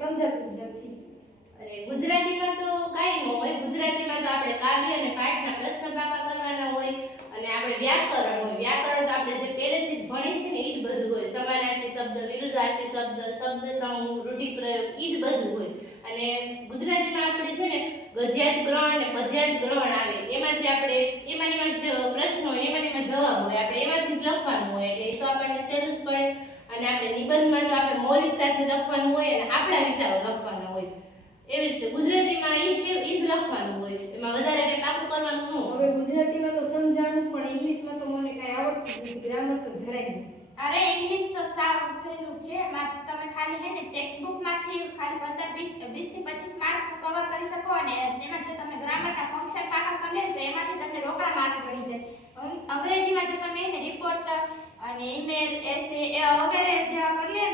સમજાતું જ નથી. અરે ગુજરાતીમાં તો કાંઈ ન હોય. ગુજરાતીમાં તો આપણે કાવ્ય અને પાઠના પ્રશ્ન પાકા કરવાના હોય અને આપણે વ્યાકરણ હોય. વ્યાકરણ તો આપણે જે પહેલેથી જ ભણી છે ને એ જ બધું હોય. સમાનાર્થી શબ્દ, વિરુદ્ધાર્થી શબ્દ, શબ્દ સમૂહ, રૂઢિપ્રયોગ એ જ બધું હોય. અને ગુજરાતીમાં આપણે છે ને ગદ્યાર્થ ગ્રહણ અને પદ્યાર્થ ગ્રહણ આવે. એમાંથી આપણે એમાં જ પ્રશ્નો હોય, એમાં જવાબ હોય. આપણે એમાંથી જ લખવાનું હોય એટલે એ તો આપણને સહેલું જ પડે. અને આપણે નિબંધમાં તો આપણે મૌલિકતાથી લખવાનું હોય અને આપણા વિચારો લખવાના હોય. એવી રીતે ગુજરાતીમાં ઈ જ લખવાનું હોય. એમાં વધારે કંઈ પાકું કરવાનું ન હોય. હવે ગુજરાતીમાં તો સમજાણું પણ ઇંગ્લિશમાં તો મને કાંઈ આવડતું નથી. ગ્રામર તો જરાય નહીં. અરે ઇંગ્લિશ તો સાવ સહેલું છે. તમે ખાલી હે ને ટેક્સ્ટ બુકમાંથી ખાલી 15 20 થી 25 માર્ક કવર કરી શકો અને એમાં જો તમે ગ્રામરના ફંક્શન પાકા કરી લે તો એમાંથી તમને રોકડા માર્ક મળી જાય. અંગ્રેજીમાં જો તમે એને રિપોર્ટ અને ઈમેલ, એસે વગેરે જેવા કરી લે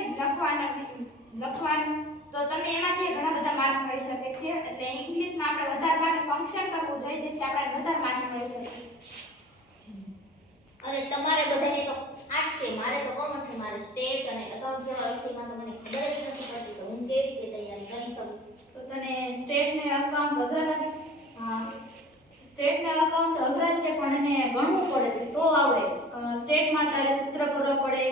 લખવાનું તો તમે એમાંથી ઘણા બધા માર્ક મળી શકે છે. એટલે ઇંગ્લિશમાં આપણે વધારે ભાગે ફંક્શન કરવું જોઈએ જેથી આપણે વધારે માર્ક મળી શકે. અને તમારે બધાને તો આર્ટ્સ છે, મારે તો કોમર્સ છે. મારે સ્ટેટ અને એકાઉન્ટ જેવા વિષયમાં તો મને ખબર જ નથી પડતી તો હું કેવી રીતે તૈયારી કરી શકું. તો તને સ્ટેટ ને એકાઉન્ટ અઘરા લાગે છે? હા, સ્ટેટ ને એકાઉન્ટ અઘરા છે પણ એને ગણવું પડે છે તો આવડે. સ્ટેટમાં તારે સૂત્ર કરવા પડે,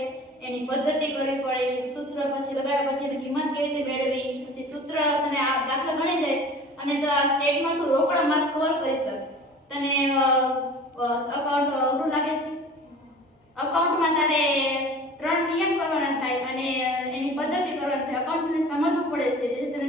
એની પદ્ધતિ કરવી પડે, સૂત્ર પછી લગાડ્યા પછી એની કિંમત કેવી રીતે મેળવવી, પછી સૂત્ર તને આ દાખલા ગણી દે અને તો આ સ્ટેટમાં તું રોકડા માર્ક કવર કરી શક. તને એકાઉન્ટ અઘરું લાગે છે? અકાઉન્ટમાં તારે 3 નિયમ કરવાના થાય અને એની પદ્ધતિ કરવાની થાય. અકાઉન્ટને સમજવું પડે છે જેથી તને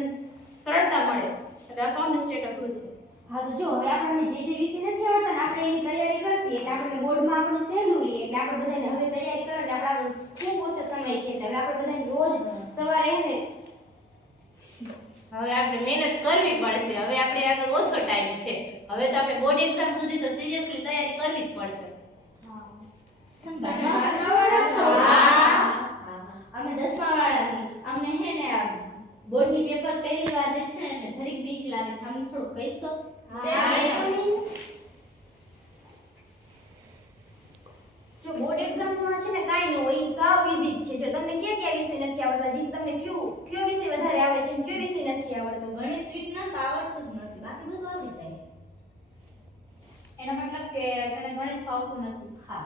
સરળતા મળે. એટલે અકાઉન્ટ સ્ટેટ અઘરું છે. હા તો જો હવે આપણને જે વિષય નથી આવડતા ને આપણે એની તૈયારી કરશી એટલે આપણે બોર્ડમાં આપણે સહેલું લઈએ એટલે આપણે બધાને હવે તૈયારી કરે એટલે આપણે ખૂબ ઓછો સમય છે એટલે હવે આપણે બધાને રોજ સવારે એને હવે આપણે મહેનત કરવી પડશે. હવે આપણે આગળ ઓછો ટાઈમ છે. હવે તો આપણે બોર્ડ એક્ઝામ સુધી તો સિરિયસલી તૈયારી કરવી જ પડશે. અમે 10મા વાળાની અમને હે ને બોર્ડની પેપર પહેલી વાર દે છે ને જરીક બીક લાગે છે. અમને થોડું કહીશો? જો બોર્ડ એક્ઝામમાં છે ને કાઈ ન હોય, સાવ ઈઝી છે. જો તમને કયા વિષય નથી આવડતા, જે તમને કયો વિષય વધારે આવડે છે અને કયો વિષય નથી આવડતો? ગણિત વિજ્ઞાન તો આવડતું જ નથી, બાકી બધું આવડી જાય. એનો મતલબ કે તને ગણિત ફાવતું નથી. હા,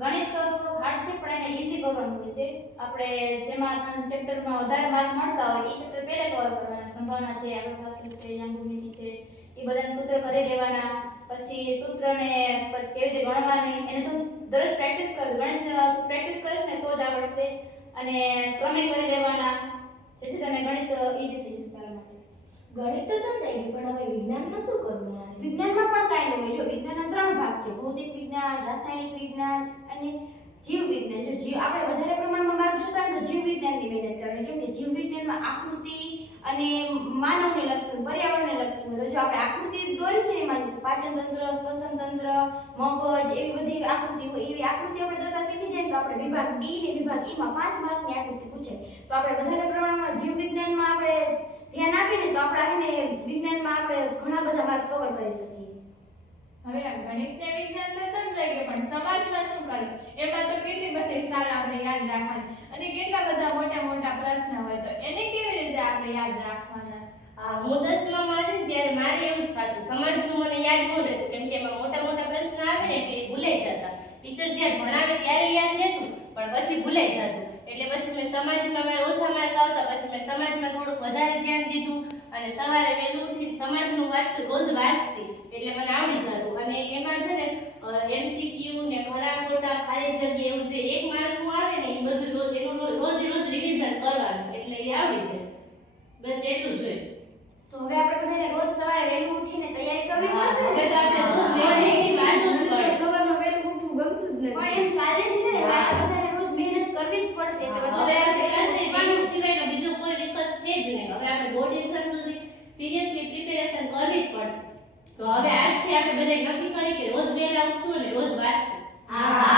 ગણિત તો થોડું હાર્ડ છે પણ એને ઈઝી કરવાનું હોય છે. આપણે જેમાં તને ચેપ્ટરમાં વધારે માર્ક મળતા હોય એ ચેપ્ટર પહેલે કવર કરવાના. સંભાવના છે, આગળ પાછળ છે, યામ ભૂમિતિ છે, એ બધાને સૂત્ર કરી લેવાના. પછી સૂત્રને પછી કેવી રીતે ગણવાની એને તો દરરોજ પ્રેક્ટિસ કર. ગણિત તું પ્રેક્ટિસ કરીશ ને તો જ આવડશે. અને પ્રમેય કરી લેવાના જેથી તને ગણિત ઈઝી થઈ જશે તારા માટે. ગણિત તો સમજાઈ ગયું પણ હવે વિજ્ઞાનમાં શું કરવું? વિજ્ઞાનમાં પણ કાંઈ ન હોય. જો વિજ્ઞાનના 3 ભાગ છે: ભૌતિક વિજ્ઞાન, રાસાયણિક વિજ્ઞાન અને જીવ વિજ્ઞાન. જો જીવ આપણે વધારે પ્રમાણમાં માર્ક જોતા હોય તો જીવ વિજ્ઞાનની મહેનત કરવાની. કેમ કે જીવ વિજ્ઞાનમાં આકૃતિ અને માનવને લગતું, પર્યાવરણને લગતું હોય. તો જો આપણે આકૃતિ દોરી છે એમાં પાચન તંત્ર, શ્વસન તંત્ર, મગજ એવી બધી આકૃતિ હોય. એવી આકૃતિ આપણે દોરતા શીખી જાય તો આપણે વિભાગ ડી ને વિભાગ ઈ માં 5 માર્કની આકૃતિ પૂછે. તો આપણે વધારે પ્રમાણમાં જીવ વિજ્ઞાનમાં આપણે ધ્યાન આપીને તો આપણે એને વિજ્ઞાનમાં આપણે ઘણા બધા માર્ક કવર કરી શકીએ. હવે આ ગણિત ને વિજ્ઞાન તો સમજાઈ ગયું પણ સમાજમાં શું કરવું? એમાં તો કેટલી બધી સાલ આપણે યાદ રાખવાની અને કેટલા બધા મોટા મોટા પ્રશ્ન હોય તો એને કેવી રીતે આપણે યાદ રાખવાના? હું 10મામાં હતી ને ત્યારે મારે એવું જ થતું. સમાજનું મને યાદ ન રહેતું કેમ કે એમાં મોટા મોટા પ્રશ્ન આવે ને એટલે એ ભૂલાઈ જતા. ટીચર જ્યારે ભણાવે ત્યારે યાદ રહેતું પણ પછી ભૂલાઈ જતું. એટલે પછી મેં સમાજમાં મારે ઓછા માર્ક આવતા. પછી મેં સમાજમાં થોડુંક વધારે ધ્યાન દીધું અને સવારે વહેલું ઉઠીને સમાજનું વાંચું, રોજ વાંચતી એટલે મને આવડી જતું. અને એમાં છે ને MCQ ને ખરા ખોટા, ખાલી જગ્યા એવું જે 1 માર્કનું આવે ને એ બધું રોજ રિવિઝન કરવાનું એટલે એ આવડી જાય. બસ એટલું જ હોય. તો હવે આપણે બધાને રોજ સવારે વહેલું ઉઠીને તૈયારી કરવી પડશે. હવે તો આપણે રોજ વહેલું ઉઠીને વાંચવું જ પડે. સવારમાં વહેલું ઉઠવું ગમતું જ નથી. પણ એમ ચાલે જ ને. હવે આપણે બધાને રોજ મહેનત કરવી જ પડશે. એટલે હવે આપણી પાસે વાંચવું સિવાયનો બીજો કોઈ વિકલ્પ છે જ નહીં. હવે આપણે બોર્ડ એક્ઝામ સુધી સિરિયસલી પ્રિપેરેશન કરવી જ પડશે. તો હવે આજથી આપણે બધા નક્કી કરી કે રોજ વહેલા ઉઠશું અને રોજ વાંચશું. હા.